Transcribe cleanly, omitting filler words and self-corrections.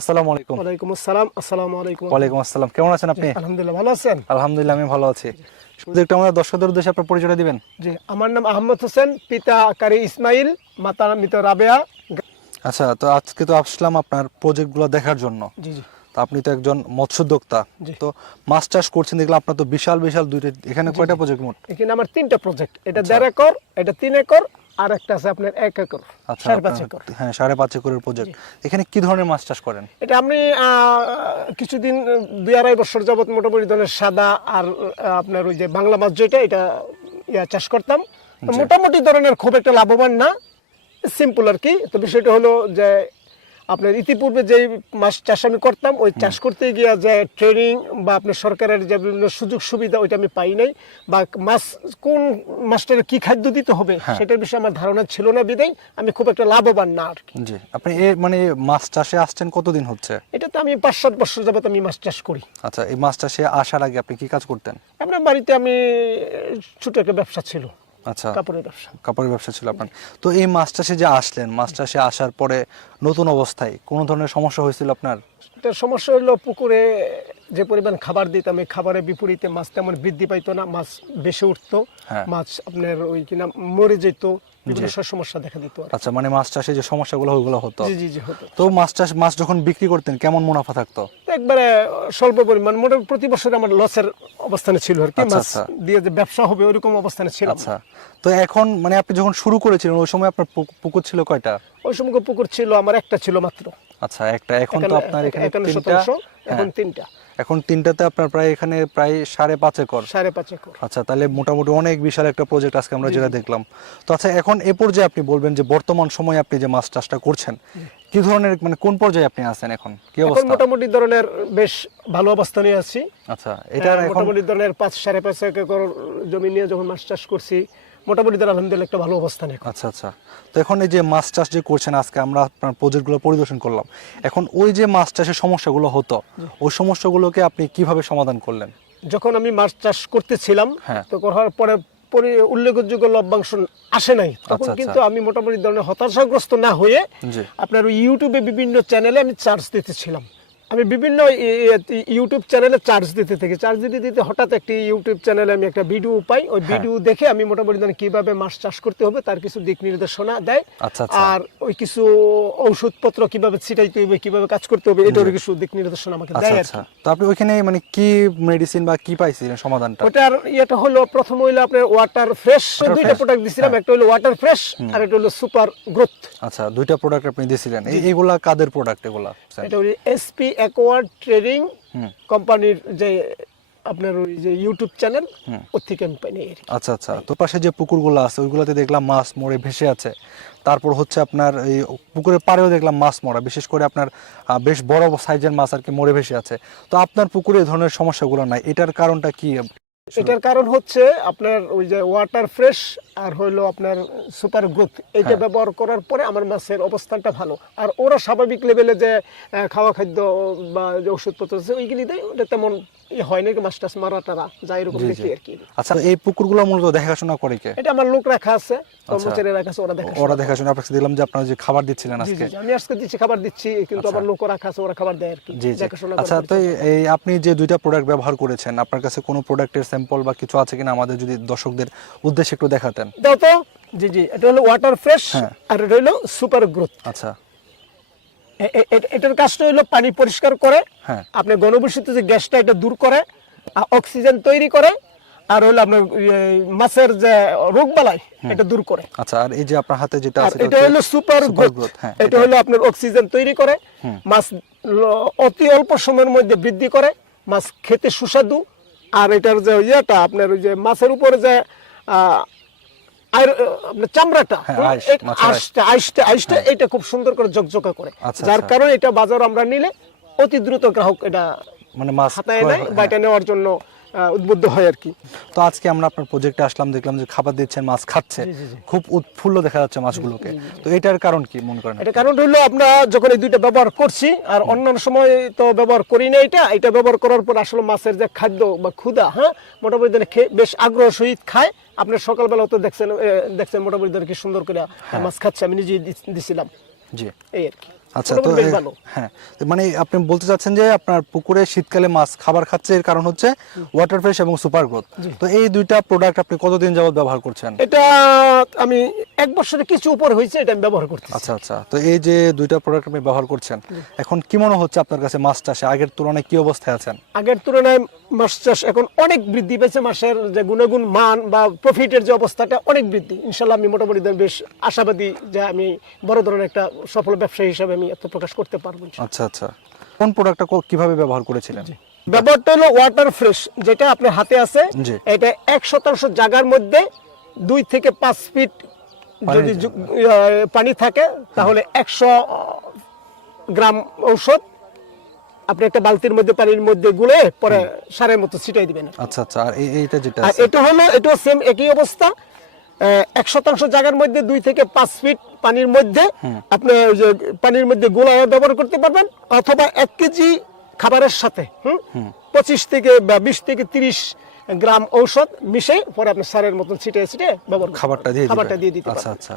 আসসালামু আলাইকুম। ওয়ালাইকুম আসসালাম। আসসালামু আলাইকুম। ওয়ালাইকুম আসসালাম। কেমন আছেন আপনি? আলহামদুলিল্লাহ, ভালো আছেন? আলহামদুলিল্লাহ আমি ভালো আছি। শুধু একটু আমাদের দর্শকদের উদ্দেশ্যে আপনার পরিচয়টা দিবেন। জি, আমার নাম আহমদ হোসেন, পিতা কারি ইসমাইল, মাতা মৃত রাবেয়া। আচ্ছা, তো আজকে তো আসলাম আপনার প্রজেক্টগুলো দেখার জন্য। জি জি তো আপনি তো একজন মৎস্যোদ্যোক্তা, জি। তো মাছ চাষ করছেন দেখলাম, আপনার তো বিশাল বিশাল দুইটা, এখানে কয়টা প্রজেক্ট মোট? এখানে আমার 3টা প্রজেক্ট, এটা 1.5 একর, এটা 3 একর, আর একটা আছে আপনার 1 একর। আচ্ছা, 5.5 একর। হ্যাঁ 5.5 একরের প্রজেক্ট। এখানে কি ধরনের মাছ চাষ করেন? এটা আমি কিছুদিন 2-2.5 বছর যাবত মোটামুটি ধরনের সাদা আর আপনার ওই যে বাংলা মাছ যেটা, এটা চাষ করতাম। তো মোটামুটি ধরনের খুব একটা লাভবান না, সিম্পল আর কি। তো বিষয়টা হলো যে আপনার ইতিপূর্বে যে মাছ চাষ আমি করতাম, ওই চাষ করতে গিয়ে যে ট্রেনিং বা আপনার সরকারের যে বিভিন্ন সুযোগ সুবিধা, ওইটা আমি পাই নাই, বা মাছ কোন মাছটার কি খাদ্য দিতে হবে সেটার বিষয়ে আমার ধারণা ছিল না, বিধায় আমি খুব একটা লাভবান না আর কি। জি, আপনি মানে মাছ চাষে আসছেন কতদিন হচ্ছে? এটা তো আমি 5-7 বছর যাবত আমি মাছ চাষ করি। আচ্ছা, এই মাছ চাষে আসার আগে আপনি কি কাজ করতেন? আপনার বাড়িতে আমি ছোট একটা ব্যবসা ছিল, আচ্ছা, কাপড়ের ব্যবসা। কাপড়ের ব্যবসা ছিল আপনার। তো এই মাছ চাষে যে আসলেন, মাছ চাষে আসার পরে নতুন অবস্থায় কোনো ধরনের সমস্যা হয়েছিল আপনার? একটা সমস্যা হলো, পুকুরে যে পরিমাণ খাবার দিতাম, এই খাবারের বিপরীতে মাছ তেমন বৃদ্ধি পাইতো না, মাছ বেশি উঠতো, মাছ আপনার ওই কিনা মরে যেত, বিভিন্ন সমস্যা দেখা দিত। আচ্ছা, মানে মাছ চাষে যে সমস্যাগুলো ওইগুলো হতো? জি জি জি হতো। তো মাছ যখন বিক্রি করতেন কেমন মুনাফা থাকতো? একবারে স্বল্প পরিমাণ, মোটামুটি প্রতি বছর আমার লসের অবস্থানে ছিল আর কি। আচ্ছা, মাছ দিয়ে যে ব্যবসা হবে ওইরকম অবস্থানে ছিল। আচ্ছা, তো এখন মানে আপনি যখন শুরু করেছিলেন ওই সময় আপনার পুকুর ছিল কয়টা? ওই সময় পুকুর ছিল আমার একটা ছিল মাত্র। আচ্ছা, একটা। এখন তো আপনার এখানে 3টা, এখন 3টা। এখন 3টাতে আপনার প্রায় এখানে প্রায় 5.5 একর। 5.5 একর। আচ্ছা, তাহলে মোটামুটি অনেক বিশাল একটা প্রজেক্ট আজকে আমরা যেটা দেখলাম। তো আচ্ছা, এখন এ পর্যায়ে আপনি বলবেন যে বর্তমান সময়ে আপনি যে মাছ চাষটা করছেন, কি ধরনের মানে কোন পর্যায়ে আপনি আছেন এখন, কি এখন অবস্থা? মোটামুটি ধরনের বেশ ভালো অবস্থানে আছি। আচ্ছা, এটা এখন মোটামুটি ধরনের 5-5.5 একর জমি নিয়ে যখন মাছ চাষ করছি, মোটামুটি ধর আলহামদুলিল্লাহ একটা ভালো অবস্থানে। আচ্ছা আচ্ছা, তো এখন এই যে মাছ চাষ যে করছেন, আজকে আমরা আপনার প্রজেক্টগুলো পরিদর্শন করলাম, এখন ওই যে মাছ চাষের সমস্যাগুলো হতো, ওই সমস্যাগুলোকে আপনি কিভাবে সমাধান করলেন? যখন আমি মাছ চাষ করতেছিলাম, তো করার পরে উল্লেখযোগ্য লভ্যাংশ আসে নাই, তখন কিন্তু আমি মোটামুটি ধরনের হতাশাগ্রস্ত না হয়ে আপনার ইউটিউবে বিভিন্ন চ্যানেলে আমি চার্জ দিতেছিলাম। আমি বিভিন্ন ইউটিউব চ্যানেলে চার্জ দিতে থাকি। চার্জ দিতে দিতে হঠাৎ একটি ইউটিউব চ্যানেলে আমি একটা ভিডিও পাই। ওই ভিডিও দেখে আমি মোটামুটি কিভাবে মাছ চাষ করতে হবে তার কিছু দিক নির্দেশনা দেয়, আর ওই কিছু ঔষধপত্র কিভাবে ছিটাইতে হবে, কিভাবে কাজ করতে হবে, এটার কিছু দিক নির্দেশনা আমাকে দেয় আর কি। তো আপনি ওইখানে মানে কি মেডিসিন বা কি পাইছিলেন সমাধানটা? ওটার ইয়েটা হলো, প্রথম হইলো আপনার ওয়াটার ফ্রেশ, দুইটা প্রোডাক্ট দিছিলাম, একটা হলো ওয়াটার ফ্রেশ আর একটা হলো সুপার গ্রোথ। আচ্ছা, দুইটা প্রোডাক্ট আপনি দিছিলেন। এইগুলা কাদের প্রোডাক্ট এগুলা? এটা হলো এসপি অ্যাকোয়ার্ড ট্রেডিং কোম্পানির যে আপনার ওই যে ইউটিউব চ্যানেল, ওর থেকে আমি পাই। আচ্ছা আচ্ছা, তো পাশে যে পুকুরগুলো আছে ওইগুলোতে দেখলাম মাছ মরে ভেসে আছে। তারপর হচ্ছে আপনার এই পুকুরের পাড়েও দেখলাম মাছ মরা, বিশেষ করে আপনার বেশ বড় সাইজের মাছ আর কি মরে ভেসে আছে। তো আপনার পুকুরে এই ধরনের সমস্যাগুলো নাই, এটার কারণটা কি? এটার কারণ হচ্ছে আপনার ওই যে ওয়াটার ফ্রেশ আর হইলো আপনার সুপার গ্রোথ, এইটা ব্যবহার করার পরে আমার মাছের অবস্থানটা ভালো। আর ওরা স্বাভাবিক লেভেলে যে খাওয়া খাদ্য বা যে ওষুধপত্র আছে ওইগুলি দেয়, ওটা তেমন হয় নাকি মাছ টাছ মারা টারা যায় এরকম দেখি আর কি। আচ্ছা, এই পুকুরগুলো মূলত দেখাশোনা করে কে? এটা আমার লোক রাখা আছে, কর্মচারী রাখা আছে, ওরা দেখাশোনা। আপনাকে দিলাম যে আপনারা যে খাবার দিচ্ছিলেন আজকে। আমি আজকে দিচ্ছি, খাবার দিচ্ছি, কিন্তু আমার লোক রাখা আছে, ওরা খাবার দেয় আর কি, দেখাশোনা করে। আচ্ছা, তো এই আপনি যে দুইটা প্রোডাক্ট ব্যবহার করেছেন, আপনার কাছে কোনো প্রোডাক্টের স্যাম্পল বা কিছু আছে কিনা আমাদের যদি দর্শকদের উদ্দেশ্যে একটু দেখাতেন? দাও তো। জি জি, এটা হলো ওয়াটার ফ্রেশ আর এটা হলো সুপার গ্রোথ। আচ্ছা, এটার কাজটা হলো পানি পরিষ্কার করে, আপনি ঘনবসিত যে গ্যাসটা এটা দূর করে, অক্সিজেন তৈরি করে, আর হলো আপনার মাছের যে রোগ বালাই এটা দূর করে। আচ্ছা, আর এই যে আপনার হাতে যেটা আছে এটা হলো সুপার গ্রোথ, এটা হলো আপনার অক্সিজেন তৈরি করে, মাছ অতি অল্প সময়ের মধ্যে বৃদ্ধি করে, মাছ খেতে সুস্বাদু। আর এটার যে ইয়েটা আপনার ওই যে মাছের উপরে যে চামড়াটা, আইসটা এটা খুব সুন্দর করে ঝকঝকা করে, যার কারণে এটা বাজার আমরা নিলে অতি দ্রুত গ্রাহক এটা মানে মাছ হাতায় নেয় বা এটা নেওয়ার জন্য উদ্বুদ্ধ হয় আর কি। তো আজকে আমরা আপনার প্রজেক্টে আসলাম, দেখলাম যে খাবার দিচ্ছেন, মাছ খাচ্ছে, খুব উৎফুল্ল দেখা যাচ্ছে মাছগুলোকে। তো এটার কারণ কি মনে করেন? এটা কারণ হলো আমরা যখন এই দুইটা ব্যবহার করছি, আর অন্যান্য সময় তো ব্যবহার করি না, এটা ব্যবহার করার পর আসলে মাছের যে খাদ্য বা ক্ষুধা, মোটামুটি বেশ আগ্রহ সহিত খায়। আপনার সকালবেলা তো দেখছেন মোটামুটি কি সুন্দর করে মাছ খাচ্ছে, আমি নিজে দিছিলাম। জি, এই আর কি। আচ্ছা, তো মোটামুটি বেশ ভালো। হ্যাঁ, মানে আপনি বলতে চাচ্ছেন যে আপনার পুকুরে শীতকালে মাছ খাবার খাচ্ছে, এর কারণ হচ্ছে ওয়াটার ফ্রেশ এবং সুপার গ্রোথ। তো এই দুইটা প্রোডাক্ট আপনি কতদিন যাবত ব্যবহার করছেন? এটা আমি 1 বছরের কিছু উপর হয়েছে এটা আমি ব্যবহার করতেছি। আচ্ছা আচ্ছা, তো এই যে দুইটা প্রোডাক্ট আপনি ব্যবহার করছেন, এখন কি মনে হচ্ছে আপনার কাছে মাছ চাষে আগের তুলনায় কি অবস্থায় আছেন? আগের তুলনায় মাছ চাষ এখন অনেক বৃদ্ধি পেয়েছে, মাছের যে গুণাগুণ মান বা প্রফিটের যে অবস্থাটা অনেক বৃদ্ধি। ইনশাল্লাহ আমি মোটামুটি বেশ আশাবাদী যে আমি বড় ধরনের একটা সফল ব্যবসায়ী হিসেবে আমি প্রকাশ করতে পারবো। আচ্ছা আচ্ছা, কোন প্রোডাক্টটা কিভাবে ব্যবহার করেছিলেন? ব্যাপারটা হলো ওয়াটার ফ্রেশ, যেটা আপনার হাতে আছে। জি। এটা 1% জায়গার মধ্যে 2 থেকে 5 ফিট যদি পানি থাকে তাহলে 100 গ্রাম ঔষধ আপনি একটা বালতির মধ্যে পানির মধ্যে গুলে পরে সারের মতো ছিটাই দিবেন। আচ্ছা আচ্ছা, আর এইটা যেটা আর আছে এটা সেম একই অবস্থা। 1% জায়গার মধ্যে 2 থেকে 5 ফিট পানির মধ্যে আপনি ওই যে পানির মধ্যে গোলা ব্যবহার করতে পারবেন, অথবা 1 কেজি খাবারের সাথে 25 থেকে বা 20 থেকে 30 গ্রাম ঔষধ মিশে পরে আপনি সারের মতন ছিটিয়ে ব্যবহার খাবারটা দিয়ে দিতে পারবেন। আচ্ছা আচ্ছা।